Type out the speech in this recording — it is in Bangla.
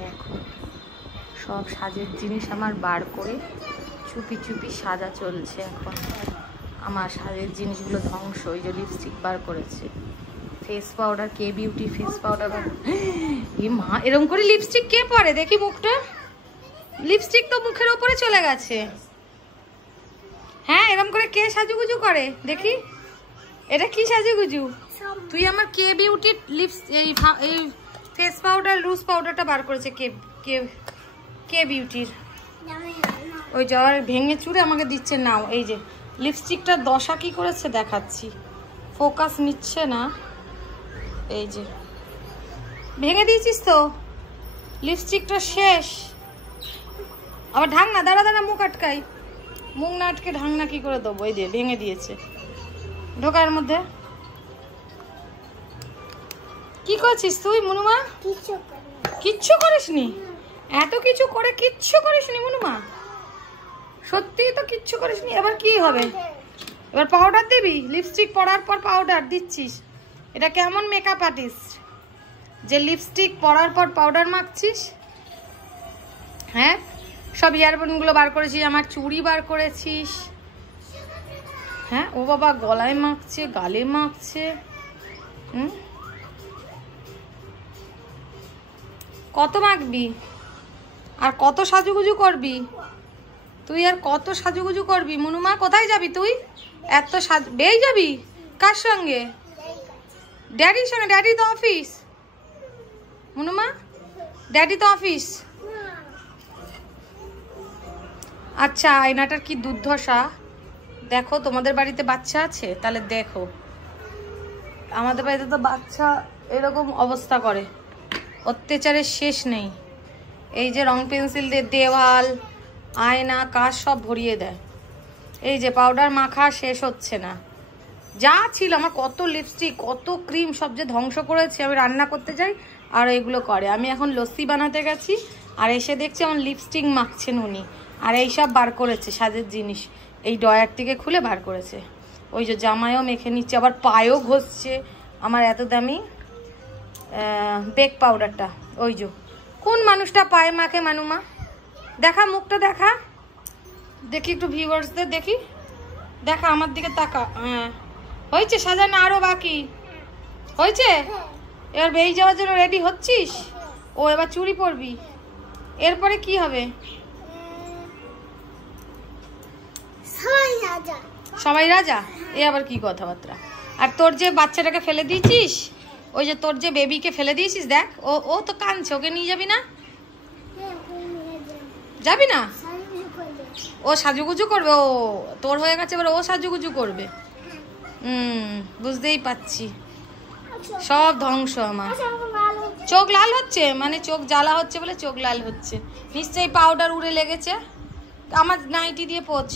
দেখো সব সাজের জিনিস আমার বার করে চুপি চুপি সাজা চলছে এখন। আমার সাজের জিনিসগুলো ধ্বংস। ওই যে লিপস্টিক বার করেছে, ফেস পাউডার, কে বিউটি ফেস পাউডার বার। এ মা, এরকম করে লিপস্টিক কে পরে দেখি মুখটা? লিপস্টিক তো মুখের ওপরে চলে গেছে। হ্যাঁ, এরকম করে কে সাজুগুজু করে দেখি? এটা কি সাজুগুজু? তুই আমার কে বিউটি লিপস এই ফেস পাউডার লুজ পাউডারটা বার করেছে কে বিউটির। ওই যাওয়ার ভেঙে চুরে আমাকে দিচ্ছে নাও। এই যে লিপস্টিকটার দশা কি করেছে দেখাচ্ছি, ফোকাস নিচ্ছে না। এই যে ভেঙে দিয়েছিস তো লিপস্টিকটা, শেষ। আবার ঢাকনা, দাঁড়া দাঁড়া, মুখ আটকাই, মুখ না আটকে ঢাকনা কি করে দেবো? এই দিয়ে ভেঙে দিয়েছে। ঢোকার মধ্যে কি করছিস তুই মনুমা? কিচ্ছু করিসনি? এত কিছু করে কিচ্ছু করিসনি মনুমা? সত্যি তো কিচ্ছু করিসনি। এবার কি হবে? এবার পাউডার দিবি? লিপস্টিক পরার পর পাউডার দিচ্ছিস? এটা কেমন মেকআপ আর্টিস্ট যে লিপস্টিক পরার পর পাউডার মাখছিস? হ্যাঁ, সব ইয়ারবানগুলো বার করেছিস, আমার চুড়ি বার করেছিস। হ্যাঁ, ও বাবা, গলায় মাখছে, গালে মাখছে। কত মাখবি আর কত সাজুগুজু করবি তুই? আর কত সাজুগুজু করবি মনুমা? কোথায় যাবি তুই? এত বেই যাবি? কার সঙ্গে? ড্যাডির সঙ্গে? ড্যাডি তো অফিস মনুমা, ড্যাডি তো অফিস। আচ্ছা, আয়নাটার কি দুর্দশা দেখো। তোমাদের বাড়িতে বাচ্চা আছে? তাহলে দেখো, আমাদের বাড়িতে তো বাচ্চা এরকম অবস্থা করে, অত্যাচারের শেষ নেই। এই যে রং পেন্সিল দিয়ে দেওয়াল, আয়না, কাজ সব ভরিয়ে দেয়। এই যে পাউডার মাখা শেষ হচ্ছে না। যা ছিল আমার, কত লিপস্টিক, কত ক্রিম, সব যে ধ্বংস করেছে। আমি রান্না করতে যাই আর এগুলো করে। আমি এখন লস্যি বানাতে গেছি আর এসে দেখছি আমার লিপস্টিক মাখছেন উনি। আর এইসব বার করেছে সাজের জিনিস, এই ডয়ার থেকে খুলে বার করেছে। ওই যে জামায়ও মেখে নিচ্ছে, আবার পায়েও ঘষছে আমার এত দামি বেক পাউডারটা। ওই যে কোন মানুষটা পায়ে মাখে মানুমা? দেখা মুখটা, দেখা দেখি একটু ভিউয়ার্সদের দেখি, দেখা আমার দিকে তাকা। হ্যাঁ, হয়েছে সাজানো? আরো বাকি হয়েছে? এবার বেরিয়ে যাওয়ার জন্য রেডি হচ্ছিস? ও এবার চুড়ি পরবি, এরপরে কি হবে? সবাই রাজা? এ আবার কি কথাবার্তা? আর তোর যে বাচ্চাটাকে ফেলে দিয়েছিস, ওই যে তোর যে বেবিকে ফেলে দিয়েছিস, দেখ ও তো কাঁদছে, ওকে নিয়ে যাবি না? যাবি না? ও সাজুগুজু করবে, ও তোর হয়ে গেছে, এবার ও সাজুগুজু করবে। বুঝতেই পাচ্ছি, সব ধ্বংস আমার। চোখ লাল হচ্ছে মানে চোখ জ্বালা হচ্ছে বলে চোখ লাল হচ্ছে। নিশ্চয়ই পাউডার উড়ে লেগেছে। আমার নাইটি দিয়ে পোছ।